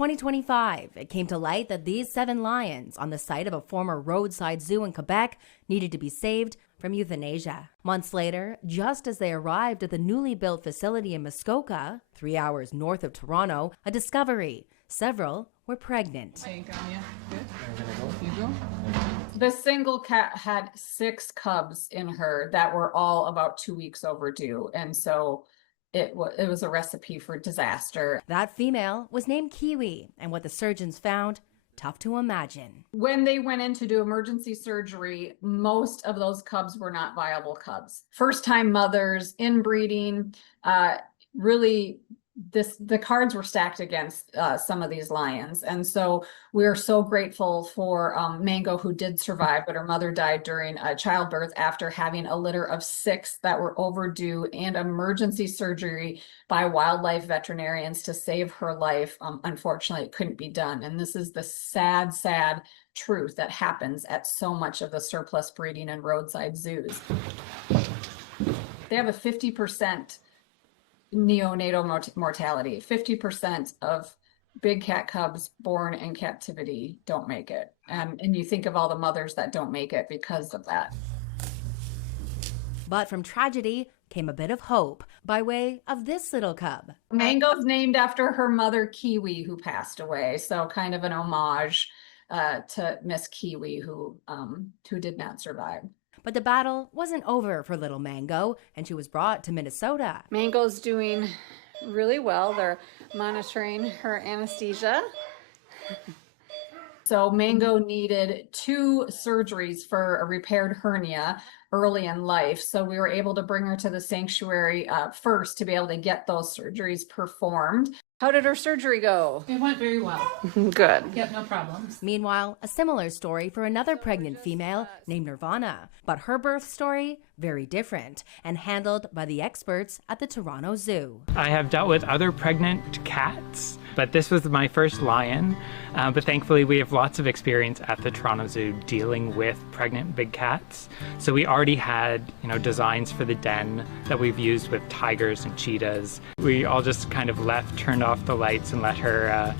2025, it came to light that these 7 lions on the site of a former roadside zoo in Quebec needed to be saved from euthanasia. Months later, just as they arrived at the newly built facility in Muskoka, 3 hours north of Toronto, a discovery. Several were pregnant. The single cat had 6 cubs in her that were all about 2 weeks overdue. And so it was a recipe for disaster. That female was named Kiwi, and what the surgeons found, tough to imagine. When they went in to do emergency surgery, most of those cubs were not viable cubs. First-time mothers, inbreeding, really the cards were stacked against some of these lions. And so we're so grateful for Mango, who did survive, but her mother died during childbirth after having a litter of 6 that were overdue and emergency surgery by wildlife veterinarians to save her life. Unfortunately, it couldn't be done. And this is the sad, sad truth that happens at so much of the surplus breeding and roadside zoos. They have a 50% neonatal mortality. 50% of big cat cubs born in captivity don't make it. And you think of all the mothers that don't make it because of that. But from tragedy came a bit of hope by way of this little cub. Mango's named after her mother, Kiwi, who passed away. So kind of an homage to Miss Kiwi, who did not survive. But the battle wasn't over for little Mango, and she was brought to Minnesota. Mango's doing really well. They're monitoring her anesthesia. So Mango needed 2 surgeries for a repaired hernia early in life. So we were able to bring her to the sanctuary first to be able to get those surgeries performed. How did her surgery go? It went very well. Good. Yep, no problems. Meanwhile, a similar story for another pregnant female named Nirvana. But her birth story, very different, and handled by the experts at the Toronto Zoo. I have dealt with other pregnant cats, but this was my first lion. But thankfully, we have lots of experience at the Toronto Zoo dealing with pregnant big cats. So we already had, designs for the den that we've used with tigers and cheetahs. We all just kind of turned off the lights and let her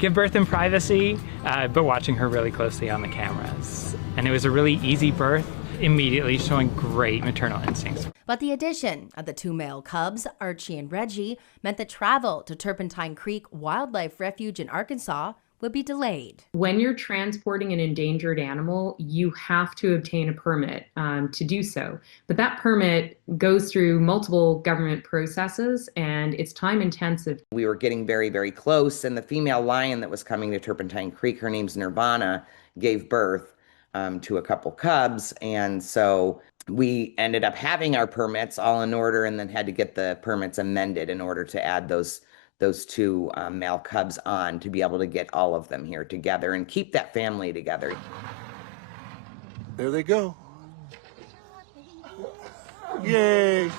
give birth in privacy, but watching her really closely on the cameras. And it was a really easy birth, immediately showing great maternal instincts. But the addition of the 2 male cubs, Archie and Reggie, meant that travel to Turpentine Creek Wildlife Refuge in Arkansas would be delayed. When you're transporting an endangered animal, you have to obtain a permit to do so. But that permit goes through multiple government processes, and it's time intensive. We were getting very, very close, and the female lion that was coming to Turpentine Creek, her name's Nirvana, gave birth to a couple cubs. And so we ended up having our permits all in order, and then had to get the permits amended in order to add those 2 male cubs on to be able to get all of them here together and keep that family together. There they go. Yay!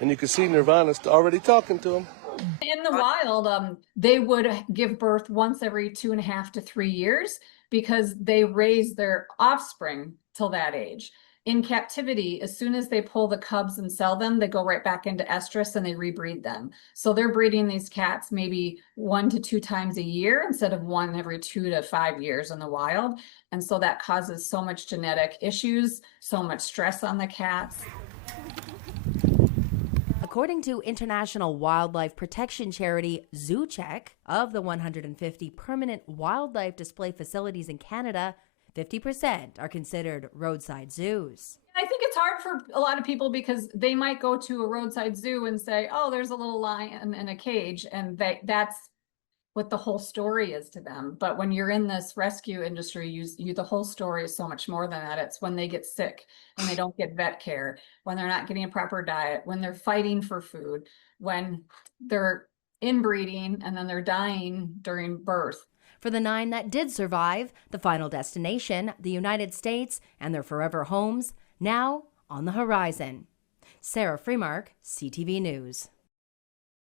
And you can see Nirvana's already talking to him. In the wild, they would give birth once every 2.5 to 3 years because they raise their offspring till that age. In captivity, as soon as they pull the cubs and sell them, they go right back into estrus and they rebreed them. So they're breeding these cats maybe 1 to 2 times a year instead of 1 every 2 to 5 years in the wild. And so that causes so much genetic issues, so much stress on the cats. According to international wildlife protection charity ZooCheck, of the 150 permanent wildlife display facilities in Canada, 50% are considered roadside zoos. I think it's hard for a lot of people because they might go to a roadside zoo and say, oh, there's a little lion in a cage, and that's what the whole story is to them. But when you're in this rescue industry, the whole story is so much more than that. It's when they get sick, when they don't get vet care, when they're not getting a proper diet, when they're fighting for food, when they're inbreeding and then they're dying during birth. For the 9 that did survive, the final destination, the United States, and their forever homes, now on the horizon. Sarah Freemark, CTV News.